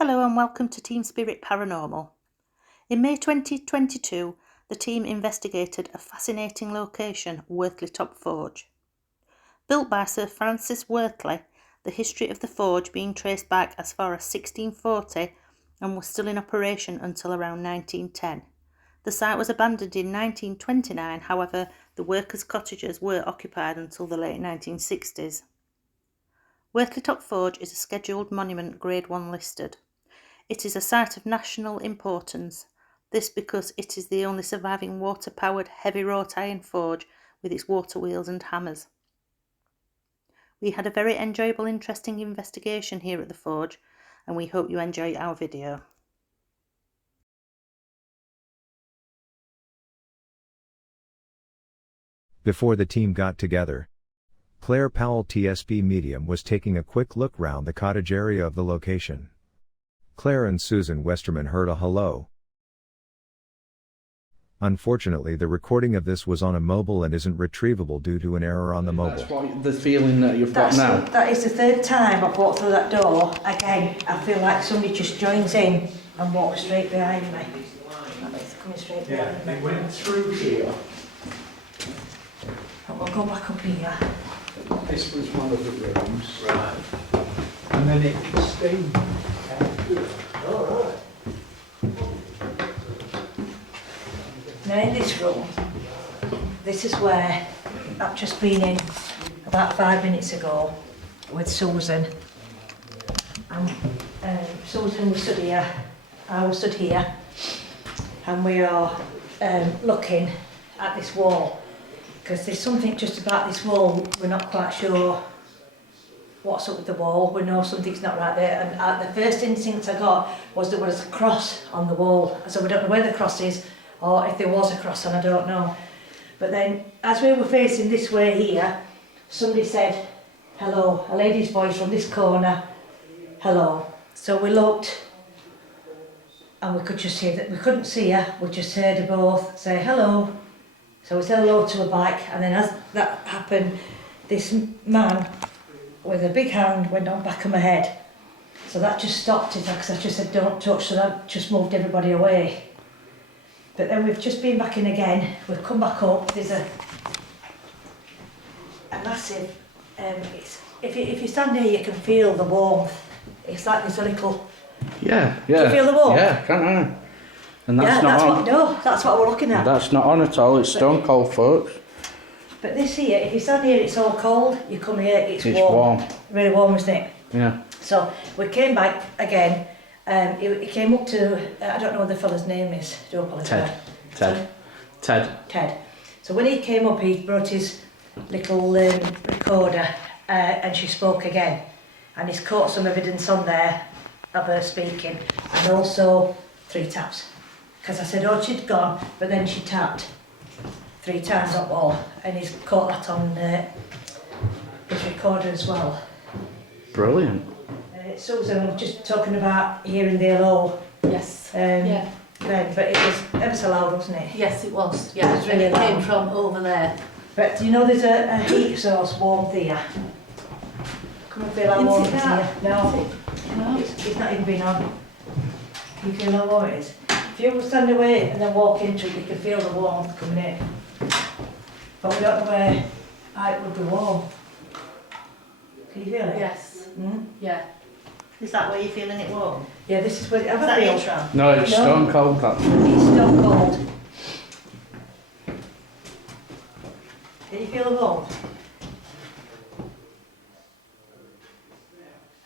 Hello and welcome to Team Spirit Paranormal. In May 2022, the team investigated a fascinating location, Wortley Top Forge. Built by Sir Francis Wortley, the history of the forge being traced back as far as 1640 and was still in operation until around 1910. The site was abandoned in 1929, however, the workers' cottages were occupied until the late 1960s. Wortley Top Forge is a scheduled monument Grade 1 listed. It is a site of national importance, this because it is the only surviving water-powered heavy wrought iron forge with its water wheels and hammers. We had a very enjoyable, interesting investigation here at the forge, and we hope you enjoy our video. Before the team got together, Claire Powell, TSB Medium, was taking a quick look round the cottage area of the location. Claire and Susan Westerman heard a hello. Unfortunately, the recording of this was on a mobile and isn't retrievable due to an error on the mobile. That's what the feeling that you've got now. That is the third time I've walked through that door. Again, I feel like somebody just joins in and walks straight behind me. It's coming straight behind me. They went through here. And we'll go back up here. This was one of the rooms. Right. And then it extended out here. All right. Now in this room, this is where I've just been in about 5 minutes ago with Susan. And Susan was stood here, I was stood here, and we are looking at this wall, because there's something just about this wall, we're not quite sure what's up with the wall. We know something's not right there, and the first instinct I got was there was a cross on the wall, so we don't know where the cross is, or if there was a cross, and I don't know. But then, as we were facing this way here, somebody said, hello, a lady's voice from this corner, hello. So we looked, and we could just hear that, we couldn't see her, we just heard her both say hello. So we said hello to her back, and then as that happened, this man with a big hand went on back of my head. So that just stopped it, because I just said don't touch, so that just moved everybody away. But then we've just been back in again, we've come back up, there's a massive, if you stand here you can feel the warmth. It's like there's a little... Yeah. Do you feel the warmth? Yeah, can't I? And that's yeah, not on. That's what we're looking at. That's not on at all, it's stone cold, folks. But this here, if you stand here it's all cold, you come here, it's warm. Really warm, isn't it? Yeah. So we came back again, he came up to, I don't know what the fella's name is, I do apologise. Ted. So when he came up, he brought his little recorder and she spoke again. And he's caught some evidence on there of her speaking, and also 3 taps. Because I said, oh, she'd gone, but then she tapped 3 times up wall, and he's caught that on his recorder as well. Brilliant. Susan was just talking about hearing the hello. Yes. Yeah. Then, but it was ever so loud, wasn't it? Yes, it was. Yeah, It was really and it came loud. from over there. But you know, there's a heat source warmth here. Come and feel how warm it is here. No, it's not even been on. Can you feel how warm it is? If you stand away and then walk into it, you can feel the warmth coming in. But we don't know where it would be warm. Can you feel it? Yes. Mm? Yeah. Is that where you're feeling it warm? Yeah, this is where Is that feel. intro? No, it's No. stone cold, that. It's stone cold. Can you feel the warmth?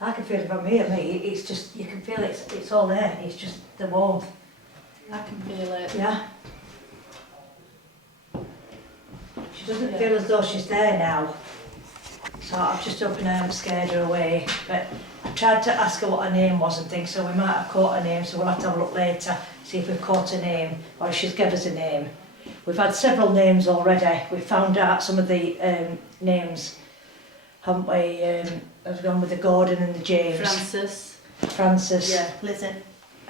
I can feel it from here, mate. It's just, you can feel it's all there. It's just the warmth. I can feel it. Yeah. She doesn't feel as though she's there now. So I've just opened her and scared her away. But I tried to ask her what her name was and things, so we might have caught her name, so we'll have to have a look later, see if we've caught her name, or if she's given us a name. We've had several names already. We found out some of the names, haven't we? I've gone with the Gordon and the James. Francis. Yeah, Lizzie.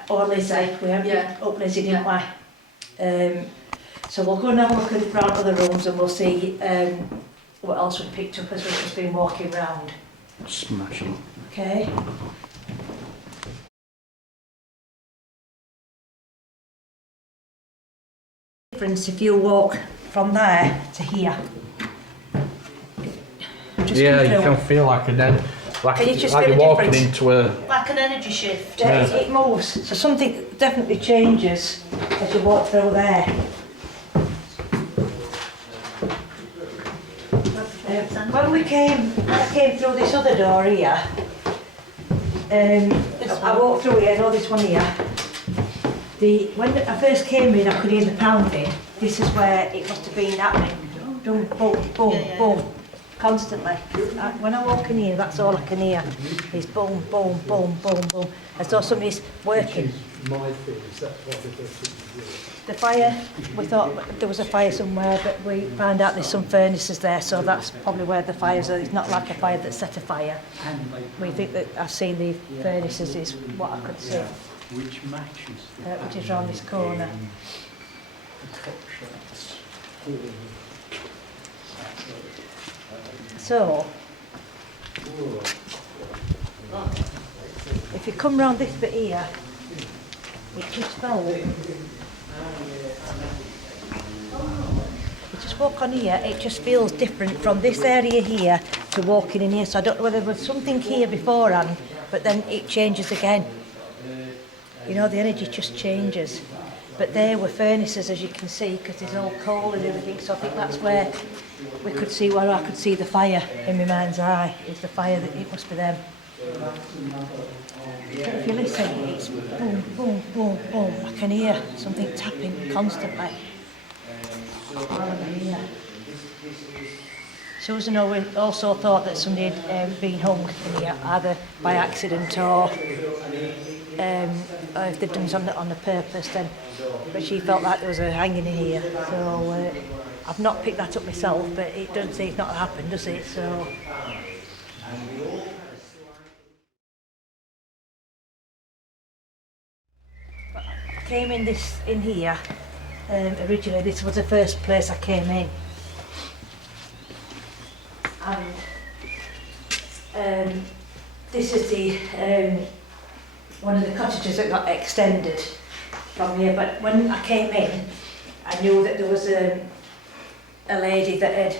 Or Lizzie. We had up Lizzie, didn't we? So we'll go and have a look around other rooms and we'll see what else we've picked up as we've just been walking round. Smashing. Okay. difference if you walk from there to here. Just Yeah, come you through. can feel like Can you just like feel you're the walking difference? into a. Like an energy shift. Yeah, it moves. So something definitely changes as you walk through there. When I came through this other door here, I walked through here, I know this one here. When I first came in, I could hear the pounding. This is where it must have been happening. Boom, boom, boom, boom, constantly. When I walk in here, that's all I can hear is boom, boom, boom, boom, boom, as though somebody's working. The fire, we thought there was a fire somewhere, but we found out there's some furnaces there, so that's probably where the fires are. It's not like a fire that set a fire. We think that I've seen the furnaces is what I could see, which is round this corner. So, if you come round this bit here, it just fell. You just walk on here, it just feels different from this area here to walking in here. So I don't know whether there was something here beforehand, but then it changes again. You know, the energy just changes. But there were furnaces, as you can see, because there's all coal and everything. So I think that's where we could see, where I could see the fire in my mind's eye. Is the fire, that it must be them. If you listen, it's boom, boom, boom, boom. I can hear something tapping constantly. Susan also thought that somebody had been hung in here, either by accident or if they'd done something on the purpose, then. But she felt like there was a hanging in here. So I've not picked that up myself, but it doesn't say it's not happened, does it? So. I came in here. Originally, this was the first place I came in, and this is the one of the cottages that got extended from here. But when I came in, I knew that there was a lady that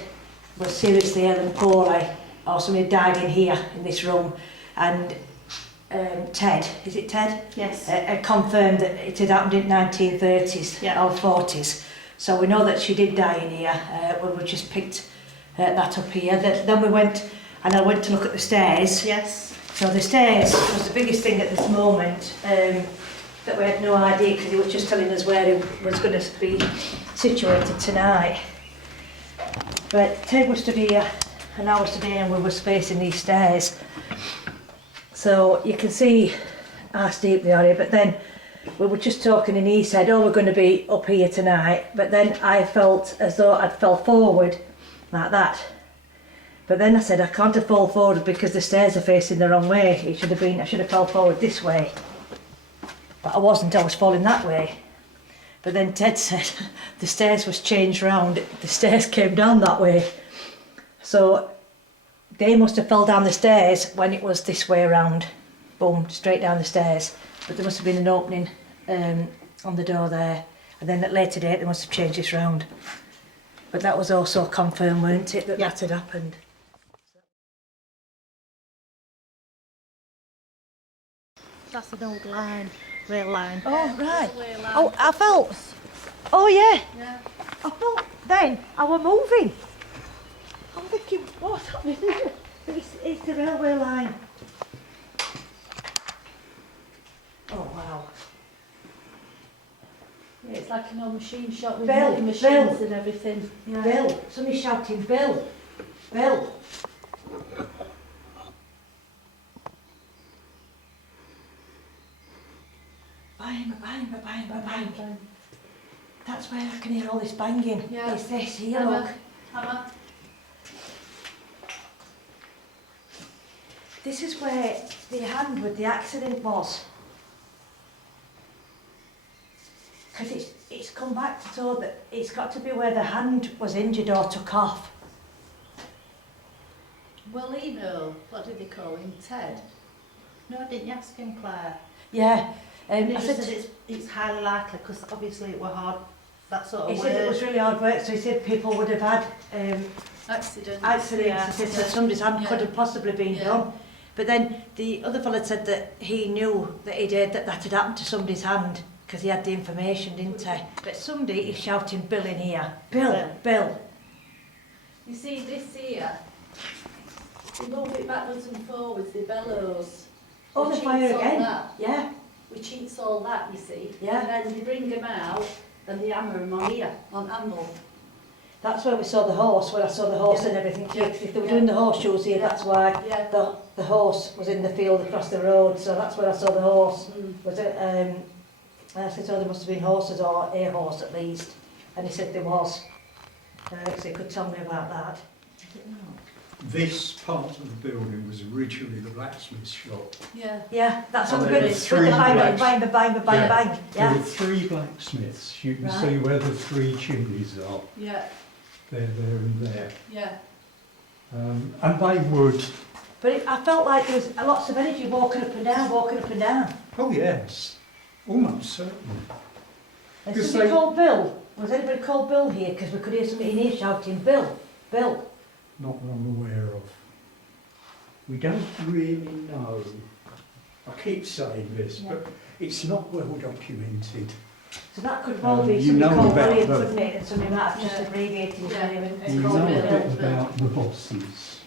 was seriously ill and poorly, or somebody died in here in this room, and Ted, is it Ted? Yes. Had confirmed that it had happened in 1930s or 40s. So we know that she did die in here. We just picked that up here. Then we went, and I went to look at the stairs. Yes. So the stairs was the biggest thing at this moment, that we had no idea, because he was just telling us where it was going to be situated tonight. But Ted was stood here, and I was stood here, and we were facing these stairs. So you can see how steep they are, but then we were just talking and he said, oh, we're going to be up here tonight. But then I felt as though I'd fell forward like that. But then I said, I can't have fallen forward because the stairs are facing the wrong way. It should have been, I should have fell forward this way. But I wasn't, I was falling that way. But then Ted said the stairs was changed round, the stairs came down that way. So they must have fell down the stairs when it was this way around. Boom, straight down the stairs. But there must have been an opening on the door there. And then at later date they must have changed this round. But that was also confirmed, weren't it, that that had happened. That's an old line, rail line. Oh, right. Oh, I felt. Oh, yeah. Yeah. I felt then I was moving. I'm thinking, what's happening? It's the railway line. Oh, wow. Yeah, it's like an old machine shop with Bill, machines Bill. and everything. Yeah. Bill, somebody's shouting, Bill. Bill. Bang, bang, bang, bang, bang, bang. That's where I can hear all this banging. Yeah. It's this here, Hammer. look. Hammer. This is where the hand with the accident was. Because it's come back to so that it's got to be where the hand was injured or took off. Well, you know, what did they call him? Ted? No, didn't you ask him, Claire? Yeah. He I just said, said it's highly likely, because obviously it were hard that sort of He said it was really hard work, so he said people would have had Accidents. accidents. Yeah. He said so somebody's hand could have possibly been Yeah. done. But then the other fella said that he knew that that had happened to somebody's hand because he had the information, didn't he? But somebody is shouting Bill in here. Bill, Bill. You see this here, they move it backwards and forwards, the bellows. Oh, We the fire cheats all again. that. Yeah. We cheats all that, you see. Yeah. And then they bring them out, and they hammer them on here, on handle. That's where we saw the horse, when I saw the horse Yeah. and everything. Yeah. If they were doing the horseshoes here, Yeah. that's why Yeah. the horse was in the field across the road. So that's where I saw the horse. Mm. Was it? I said, oh, there must have been horses or a horse at least. And he said there was. So he could tell me about that. I didn't know. This part of the building was originally the blacksmith shop. Yeah. Yeah, that's And what there we're were with three the bang, bang, blacks- bang, bang, bang, bang, Yeah. bang. There Yeah. were 3 blacksmiths. You can Right. see where the 3 chimneys are. Yeah. They're there and there. Yeah. And they would, But I felt like there was lots of energy walking up and down, walking up and down. oh yes, almost certainly. And Because somebody they- called Bill. Was anybody called Bill here? Because we could hear somebody in here shouting, Bill, Bill. Not that I'm aware of. We don't really know. I keep saying this, Yeah. but it's not well documented. So that could well be You somebody know called about William, the- couldn't it? And somebody might have just Yeah. abbreviated his Yeah. name It's We and know called called a Bill. bit about the bosses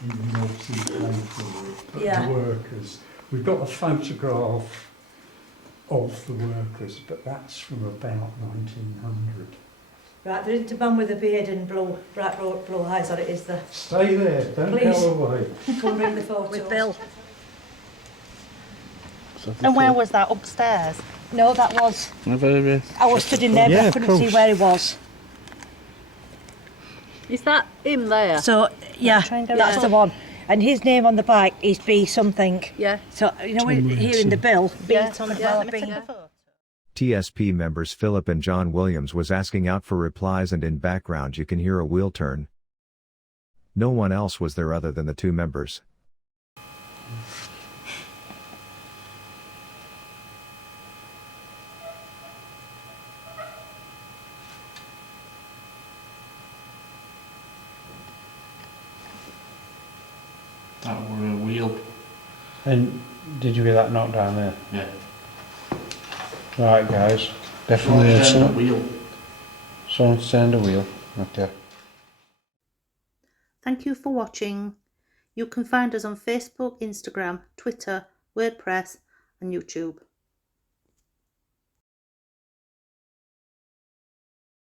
in the North Sea paper, but Yeah. the workers. We've got a photograph of the workers, but that's from about 1900. Right, there isn't a man with a beard and bright blue eyes on it, is there? Stay there, don't Please. go away. Come bring the photos. With Bill. And where was that? Upstairs? No, that was. I was stood in there, but Yeah, I of couldn't see course. where he was. Is that him there? So, yeah, Try and get that's it the up. one. And his name on the bike is B something. Yeah. So, you know, Tom here in the bill, B Yeah, could yeah, well Let me be. take a photo. TSP members Philip and John Williams was asking out for replies, and in background you can hear a wheel turn. No one else was there other than the 2 members. That were a wheel. And did you get that knocked down there? Yeah. Right, guys. Definitely Turned the some. wheel. Someone's turned a wheel. Okay. Thank you for watching. You can find us on Facebook, Instagram, Twitter, WordPress and YouTube.